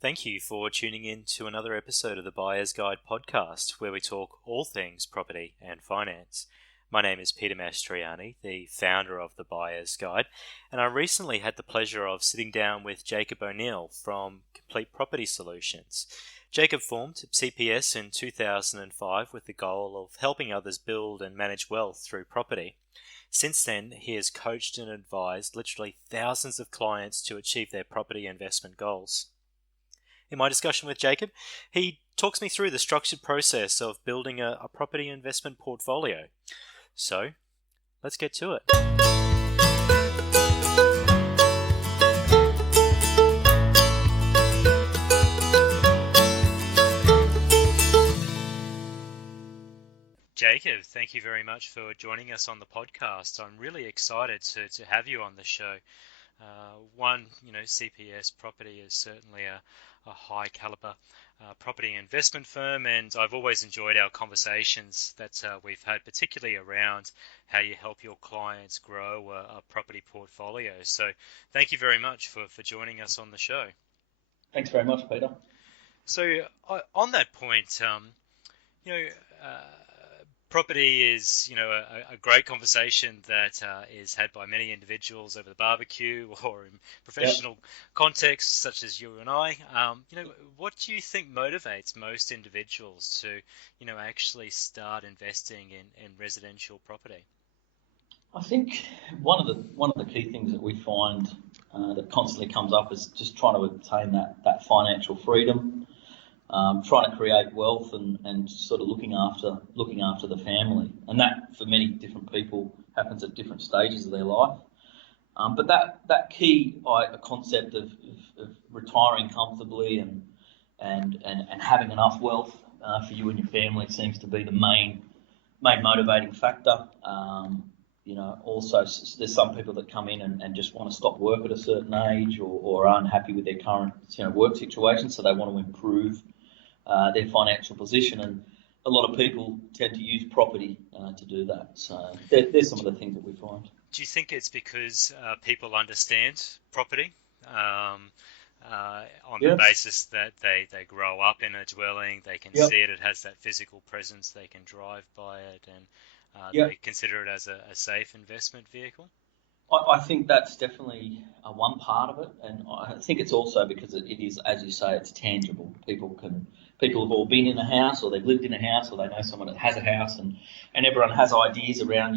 Thank you for tuning in to another episode of the Buyer's Guide podcast, where we talk all things property and finance. My name is Peter Mastriani, the founder of the Buyer's Guide, and I recently had the pleasure of sitting down with Jacob O'Neill from Complete Property Solutions. Jacob formed CPS in 2005 with the goal of helping others build and manage wealth through property. Since then, he has coached and advised literally thousands of clients to achieve their property investment goals. In my discussion with Jacob, he talks me through the structured process of building a property investment portfolio. So, let's get to it. Jacob, thank you very much for joining us on the podcast. I'm really excited to have you on the show. CPS Property is certainly a high caliber property investment firm, and I've always enjoyed our conversations that we've had, particularly around how you help your clients grow a property portfolio. So thank you very much for joining us on the show. Thanks very much, Peter. So on that point, property is, a great conversation that is had by many individuals over the barbecue or in professional contexts such as you and I. What do you think motivates most individuals to, actually start investing in residential property? I think one of the key things that we find that constantly comes up is just trying to obtain that financial freedom. Trying to create wealth and sort of looking after the family, and that for many different people happens at different stages of their life. But that key concept of retiring comfortably and having enough wealth for you and your family seems to be the main motivating factor. Also there's some people that come in and just want to stop work at a certain age or are unhappy with their current work situation, so they want to improve their financial position, and a lot of people tend to use property to do that. So there's some of the things that we find. Do you think it's because people understand property on the basis that they grow up in a dwelling, they can see it, it has that physical presence, they can drive by it, and they consider it as a safe investment vehicle? I think that's definitely one part of it, and I think it's also because it is, as you say, it's tangible. People have all been in a house, or they've lived in a house, or they know someone that has a house, and everyone has ideas around,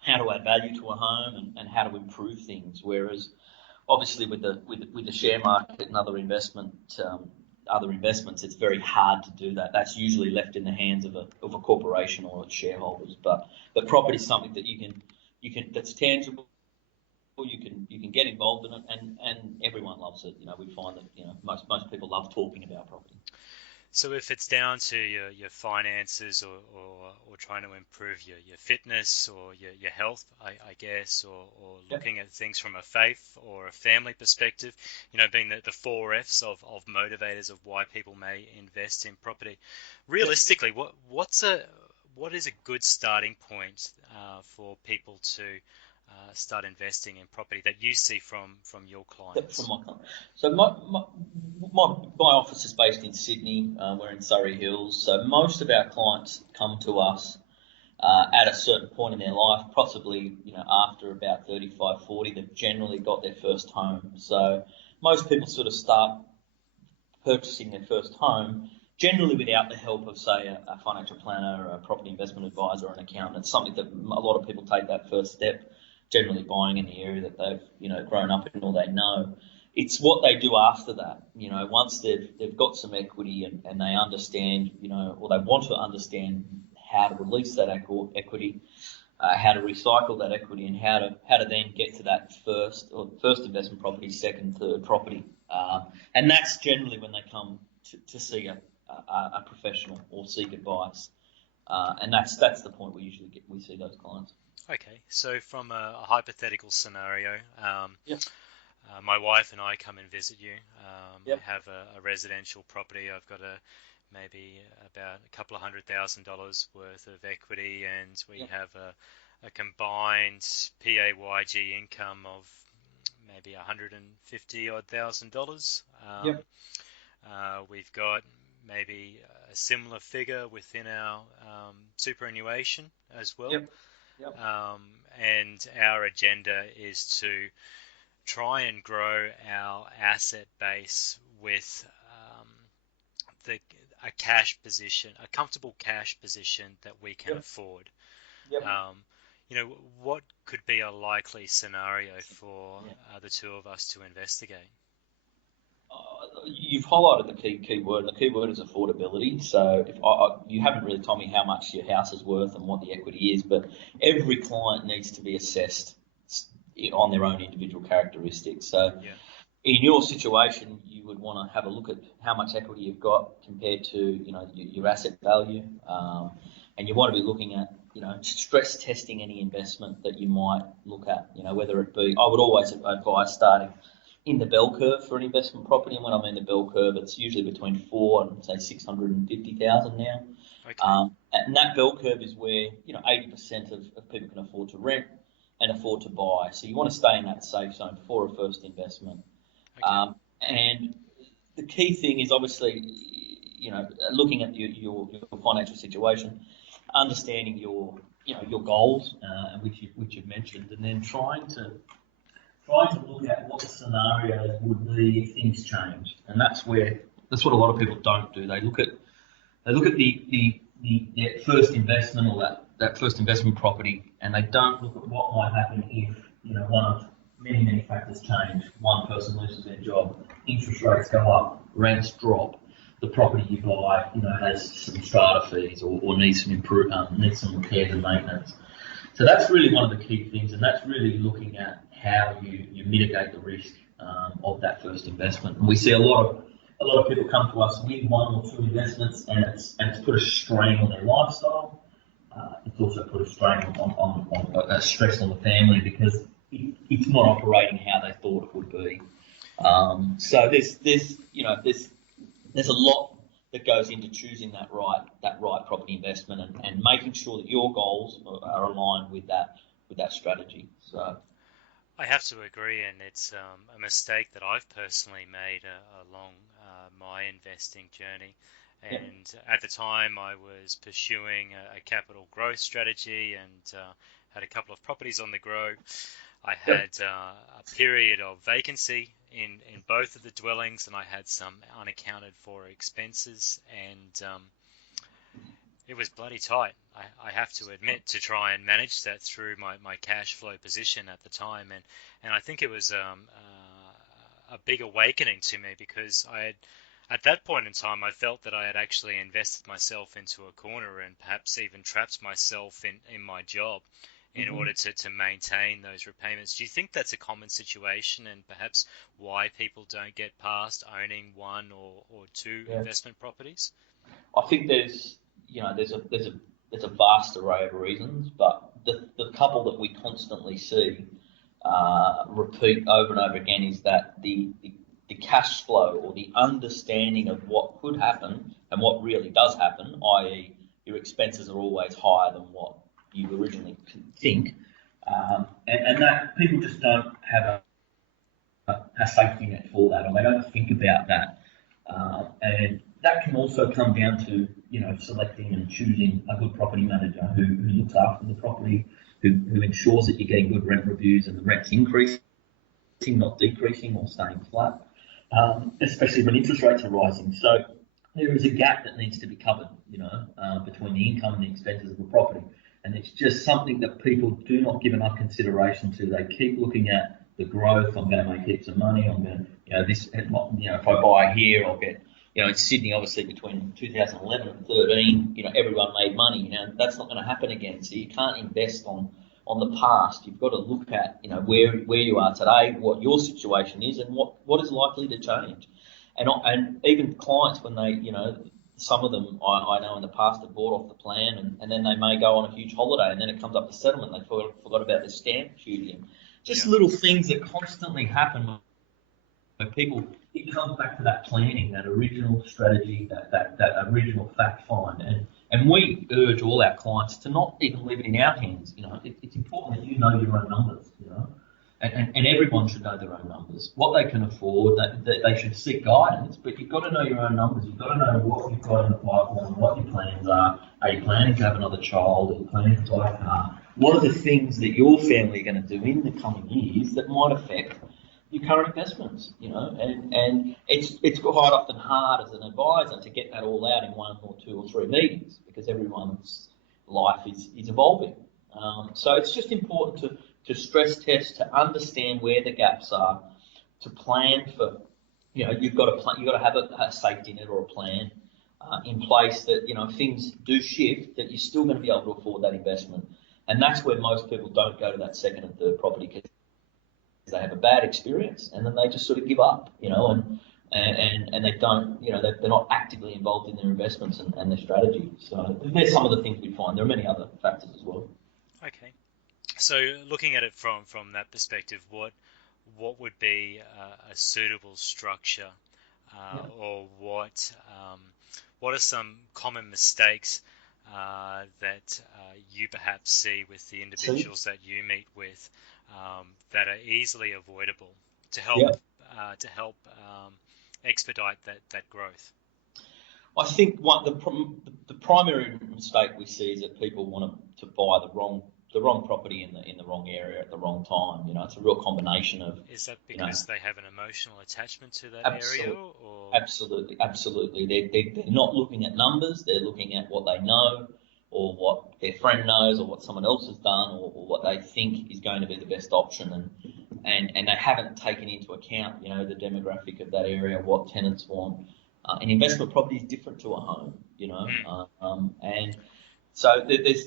how to add value to a home and how to improve things. Whereas, obviously, with the share market and other investments, it's very hard to do that. That's usually left in the hands of a corporation or its shareholders. But property is something that you can that's tangible. You can get involved in it, and everyone loves it. We find that most people love talking about property. So if it's down to your finances or trying to improve your fitness or your health, I guess, or looking at things from a faith or a family perspective, being the four F's of motivators of why people may invest in property. Realistically, what is a good starting point for people to start investing in property that you see from your clients? From my clients. So my office is based in Sydney. We're in Surrey Hills. So most of our clients come to us at a certain point in their life, possibly after about 35, 40. They've generally got their first home. So most people sort of start purchasing their first home generally without the help of, say, a financial planner, or a property investment advisor, or an accountant. It's something that a lot of people take that first step, generally buying in the area that they've grown up in or they know. It's what they do after that. Once they've got some equity and they understand, or they want to understand how to release that equity, how to recycle that equity, and how to then get to that first investment property, second, third property, and that's generally when they come to see a professional or seek advice, and that's the point we see those clients. Okay, so from a hypothetical scenario, my wife and I come and visit you. I have a residential property. I've got maybe about a couple of $100,000 worth of equity, and we have a combined PAYG income of maybe $150,000. We've got maybe a similar figure within our superannuation as well. Yep. Yep. And our agenda is to try and grow our asset base with the a cash position, a comfortable cash position that we can Yep. afford. Yep. Um, what could be a likely scenario for Yeah. the two of us to investigate? You've highlighted the key word, and the key word is affordability. So you haven't really told me how much your house is worth and what the equity is, but every client needs to be assessed on their own individual characteristics. So Yeah. in your situation, you would want to have a look at how much equity you've got compared to your asset value, and you want to be looking at stress testing any investment that you might look at. Whether it be, I would always advise starting in the bell curve for an investment property, and when I mean the bell curve, it's usually between 4 and say 650,000 now. Okay. And that bell curve is where 80% of people can afford to rent and afford to buy. So you want to stay in that safe zone for a first investment. Okay. And the key thing is obviously, looking at your financial situation, understanding your goals, which you've mentioned, and then trying to look at what the scenarios would be if things change. And that's what a lot of people don't do. They look at the first investment, or that first investment property, and they don't look at what might happen if one of many factors change. One person loses their job, interest rates go up, rents drop, the property you buy has some strata fees or needs some repairs and maintenance. So that's really one of the key things, and that's really looking at how you mitigate the risk of that first investment. And we see a lot of people come to us with one or two investments, and it's put a strain on their lifestyle. It's also put a strain on stress on the family, because it's not operating how they thought it would be. So there's a lot that goes into choosing that right property investment, and making sure that your goals are aligned with that strategy. So I have to agree, and it's a mistake that I've personally made along my investing journey. yeah, And at the time, I was pursuing a capital growth strategy and had a couple of properties on the go. I yep, had a period of vacancy in both of the dwellings, and I had some unaccounted for expenses, and it was bloody tight. I have to admit, to try and manage that through my cash flow position at the time, and I think it was a big awakening to me, because at that point in time, I felt that I had actually invested myself into a corner, and perhaps even trapped myself in my job in mm-hmm. order to maintain those repayments. Do you think that's a common situation, and perhaps why people don't get past owning one or two Yeah. investment properties? I think there's a vast array of reasons, but the couple that we constantly see repeat over and over again is that the cash flow, or the understanding of what could happen and what really does happen, i.e. your expenses are always higher than what you originally think, and that people just don't have a safety net for that, or they don't think about that. And that can also come down to selecting and choosing a good property manager who looks after the property, who ensures that you're getting good rent reviews and the rent's increasing, not decreasing or staying flat, especially when interest rates are rising. So there is a gap that needs to be covered, between the income and the expenses of the property. And it's just something that people do not give enough consideration to. They keep looking at the growth. I'm going to make heaps of money. I'm going to, if I buy here, I'll get, in Sydney, obviously between 2011 and 13, everyone made money. That's not going to happen again. So you can't invest on the past. You've got to look at, where you are today, what your situation is, and what is likely to change. And even clients, when they, some of them I know in the past have bought off the plan, and then they may go on a huge holiday, and then it comes up to settlement. They forgot about the stamp duty, and just Yeah. little things that constantly happen where people, it comes back to that planning, that original strategy, that original fact find. And we urge all our clients to not even leave it in our hands. It's important that you know your own numbers, and everyone should know their own numbers, what they can afford, that they should seek guidance, but you've got to know your own numbers. You've got to know what you've got in the pipeline, what your plans are. Are you planning to have another child? Are you planning to buy a car? What are the things that your family are going to do in the coming years that might affect your current investments, and it's quite often hard as an advisor to get that all out in 1 or 2 or 3 meetings because everyone's life is evolving. So it's just important to stress test, to understand where the gaps are, to plan for, you've got to have a safety net or a plan in place that, if things do shift, that you're still going to be able to afford that investment. And that's where most people don't go to that second and third property because they have a bad experience and then they just sort of give up, and they don't, they're not actively involved in their investments and their strategy. So there's some of the things we find. There are many other factors as well. Okay. So looking at it from that perspective, what would be a suitable structure, or what are some common mistakes that you perhaps see with the individuals that you meet with that are easily avoidable to help expedite that growth? I think the primary mistake we see is that people want to buy the wrong property in the wrong area at the wrong time. It's a real combination of. Is that because they have an emotional attachment to that area? Or? Absolutely. They're not looking at numbers. They're looking at what they know, or what their friend knows, or what someone else has done, or what they think is going to be the best option, and they haven't taken into account, the demographic of that area, what tenants want. An investment property is different to a home, and so this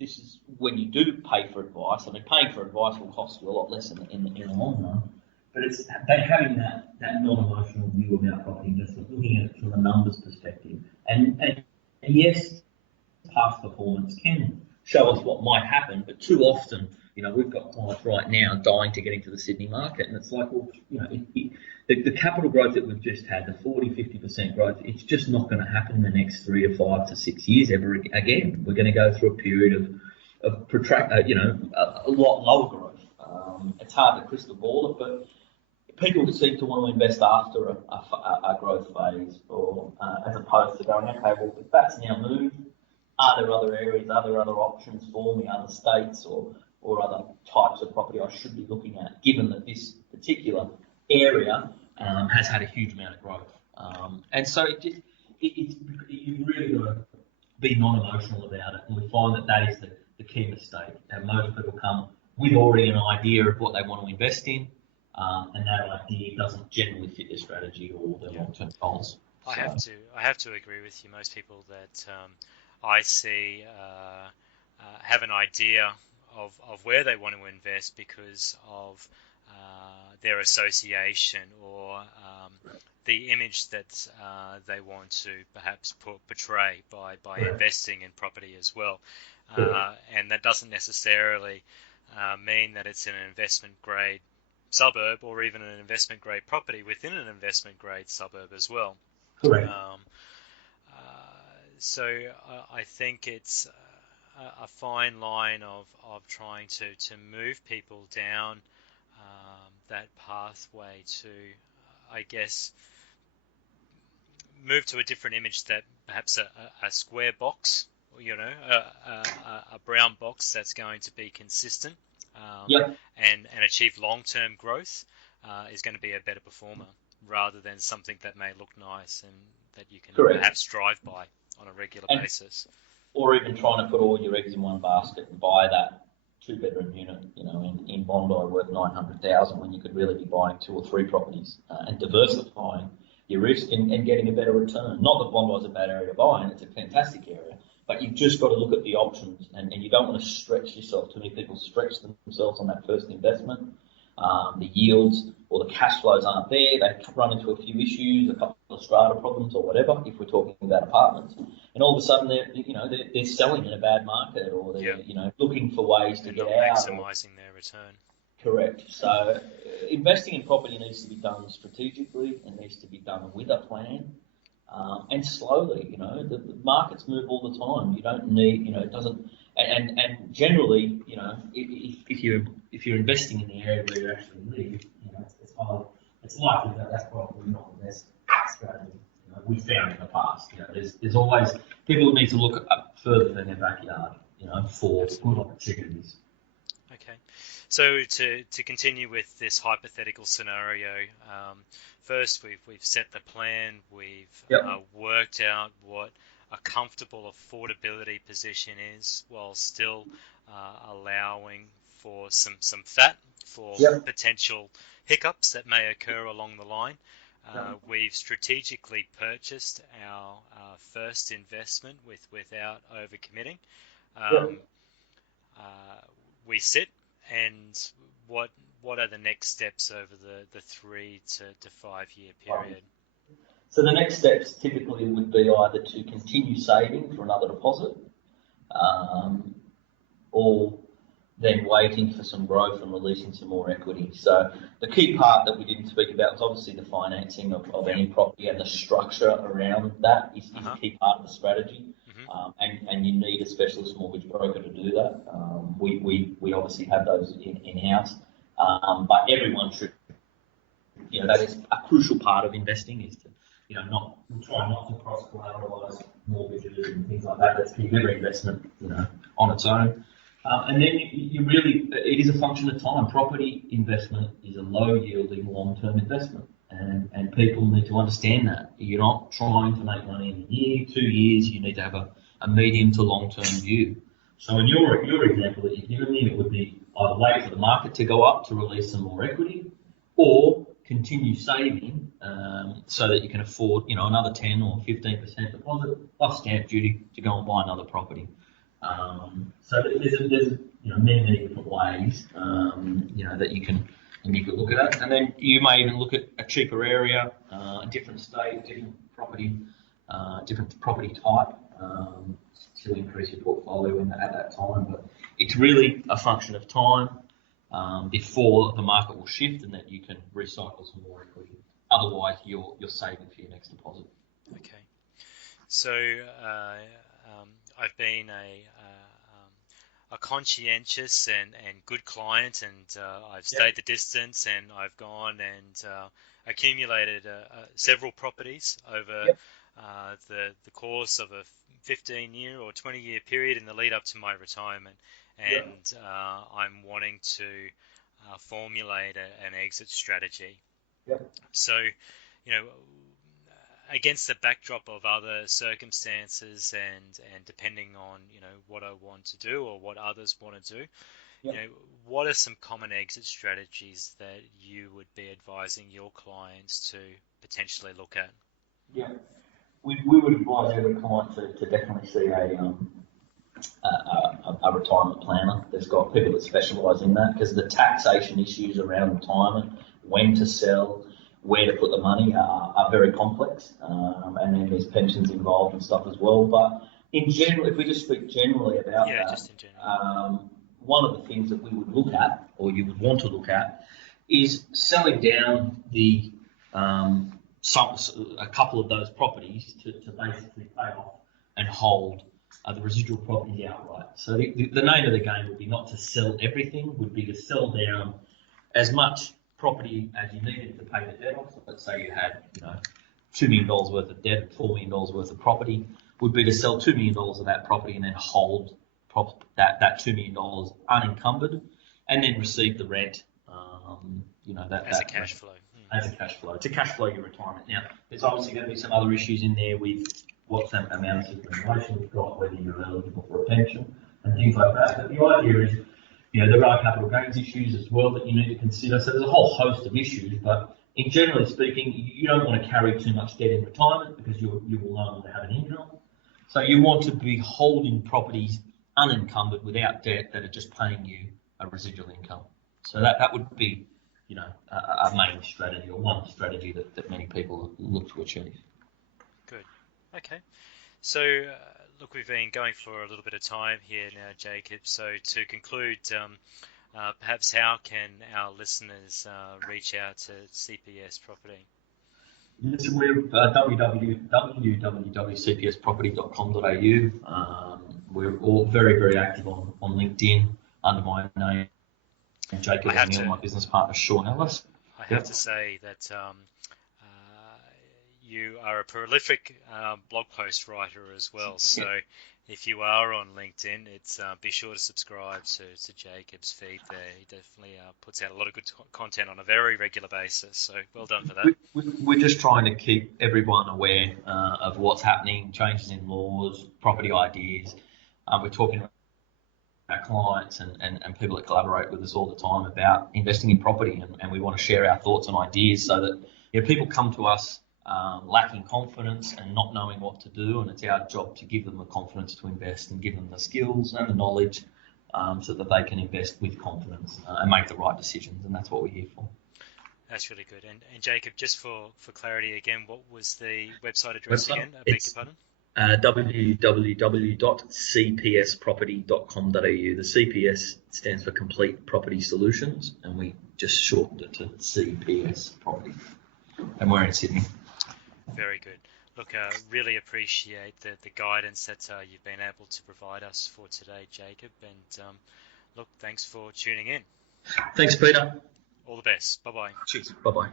is when you do pay for advice. I mean, paying for advice will cost you a lot less in the long run, but it's having that non-emotional view about property investment, looking at it from a numbers perspective, and yes, past performance can show us what might happen, but too often, we've got clients right now dying to get into the Sydney market, and it's like, well, the capital growth that we've just had, the 40-50% growth, it's just not going to happen in the next 3 to 5 to 6 years ever again. We're going to go through a period of protract, a lot lower growth. It's hard to crystal ball it, but people seem to want to invest after a growth phase, or as opposed to going, okay, well, if that's now moved, are there other areas, are there other options for me, other states or other types of property I should be looking at, given that this particular area has had a huge amount of growth. And so you really got to be non-emotional about it, and we find that is the key mistake. And most people come with already an idea of what they want to invest in, and that idea doesn't generally fit their strategy or their long-term goals. I have to agree with you. Most people that I see have an idea of where they want to invest because of their association or the image that they want to perhaps portray by investing in property as well. And that doesn't necessarily mean that it's an investment grade suburb or even an investment grade property within an investment grade suburb as well. Correct. So I think it's a fine line of trying to move people down that pathway to, I guess, move to a different image that perhaps a square box, a brown box that's going to be consistent and achieve long-term growth is going to be a better performer rather than something that may look nice and that you can perhaps drive by on a regular basis. Or even trying to put all your eggs in one basket and buy that 2-bedroom unit, in Bondi worth $900,000 when you could really be buying 2 or 3 properties and diversifying your risk and getting a better return. Not that Bondi is a bad area to buy in, it's a fantastic area, but you've just got to look at the options and you don't want to stretch yourself. Too many people stretch themselves on that first investment. The yields or the cash flows aren't there. They run into a few issues, a couple of strata problems or whatever, if we're talking about apartments. And all of a sudden they're selling in a bad market, or they're looking for ways to get out. Maximising their return. Correct. So investing in property needs to be done strategically. It needs to be done with a plan. And slowly, the markets move all the time. You don't need, it doesn't, and generally, if you're if you're investing in the area where you actually live, it's likely that that's probably not the best strategy. We've found in the past, there's always people that need to look up further than their backyard, for good opportunities. Okay. So to continue with this hypothetical scenario, first we've set the plan, we've worked out what a comfortable affordability position is, while still allowing for some fat for potential hiccups that may occur along the line. We've strategically purchased our first investment without overcommitting. We sit, and what are the next steps over the 3 to 5 year period? So the next steps typically would be either to continue saving for another deposit, or then waiting for some growth and releasing some more equity. So the key part that we didn't speak about was obviously the financing of any property, and the structure around that is a key part of the strategy. And you need a specialist mortgage broker to do that. We obviously have those in-house, but everyone should, that is a crucial part of investing, is to, try not to cross-collateralise mortgages and things like that. Let's keep every investment, on its own. And then it is a function of time. Property investment is a low-yielding, long-term investment, and people need to understand that. You're not trying to make money in a year, 2 years. You need to have a medium to long-term view. So in your example that you've given me, it would be either wait for the market to go up to release some more equity, or continue saving so that you can afford, another 10 or 15% deposit plus stamp duty to go and buy another property. So there's many different ways that you can look at it, and then you may even look at a cheaper area, a different state, different property type to increase your portfolio at that time. But it's really a function of time before the market will shift, and that you can recycle some more equity. Otherwise, you're saving for your next deposit. Okay. So I've been a conscientious and good client, and I've stayed the distance, and I've gone and accumulated several properties over the course of a 15-year or 20-year period in the lead up to my retirement, and I'm wanting to formulate an exit strategy. So, against the backdrop of other circumstances and depending on, what I want to do or what others want to do, what are some common exit strategies that you would be advising your clients to potentially look at? Yeah, we would advise every client to definitely see a retirement planner that's got people that specialise in that, because the taxation issues around retirement, when to sell, where to put the money are very complex, and then there's pensions involved and stuff as well. But in general, if we just speak generally about that, just in general. One of the things that we would look at, or you would want to look at, is selling down a couple of those properties to basically pay off and hold the residual properties outright. So the name of the game would be not to sell everything, would be to sell down as much property as you needed to pay the debt off. So let's say you had, $2 million worth of debt, $4 million worth of property, would be to sell $2 million of that property and then hold that $2 million unencumbered, and then receive the rent, as a cash flow. As a cash flow, to cash flow your retirement. Now, there's obviously going to be some other issues in there with what amount of superannuation you've got, whether you're eligible for a pension, and things like that. But the idea is, there are capital gains issues as well that you need to consider. So there's a whole host of issues, but in generally speaking, you don't want to carry too much debt in retirement, because you will no longer have an income. So you want to be holding properties unencumbered without debt that are just paying you a residual income. So that would be, a main strategy, or one strategy that many people look to achieve. Good. Okay. So, look, we've been going for a little bit of time here now, Jacob. So to conclude, perhaps how can our listeners reach out to CPS Property? Yes, we're www.cpsproperty.com.au. We're all very, very active on LinkedIn under my name. And Jacob I have O'Neill, to. my business partner, Sean Ellis. I have Yep. to say that you are a prolific blog post writer as well. So if you are on LinkedIn, it's be sure to subscribe to Jacob's feed there. He definitely puts out a lot of good content on a very regular basis. So well done for that. We're just trying to keep everyone aware of what's happening, changes in laws, property ideas. We're talking to our clients and people that collaborate with us all the time about investing in property, and we want to share our thoughts and ideas so that people come to us lacking confidence and not knowing what to do, and it's our job to give them the confidence to invest and give them the skills and the knowledge so that they can invest with confidence and make the right decisions, and that's what we're here for. That's really good. And Jacob, just for clarity again, what was the website address again? I beg your pardon? www.cpsproperty.com.au. The CPS stands for Complete Property Solutions, and we just shortened it to CPS Property. And we're in Sydney. Very good. Look, really appreciate the guidance that you've been able to provide us for today, Jacob. And look, thanks for tuning in. Thanks, Peter. All the best. Bye-bye. Cheers. Bye-bye.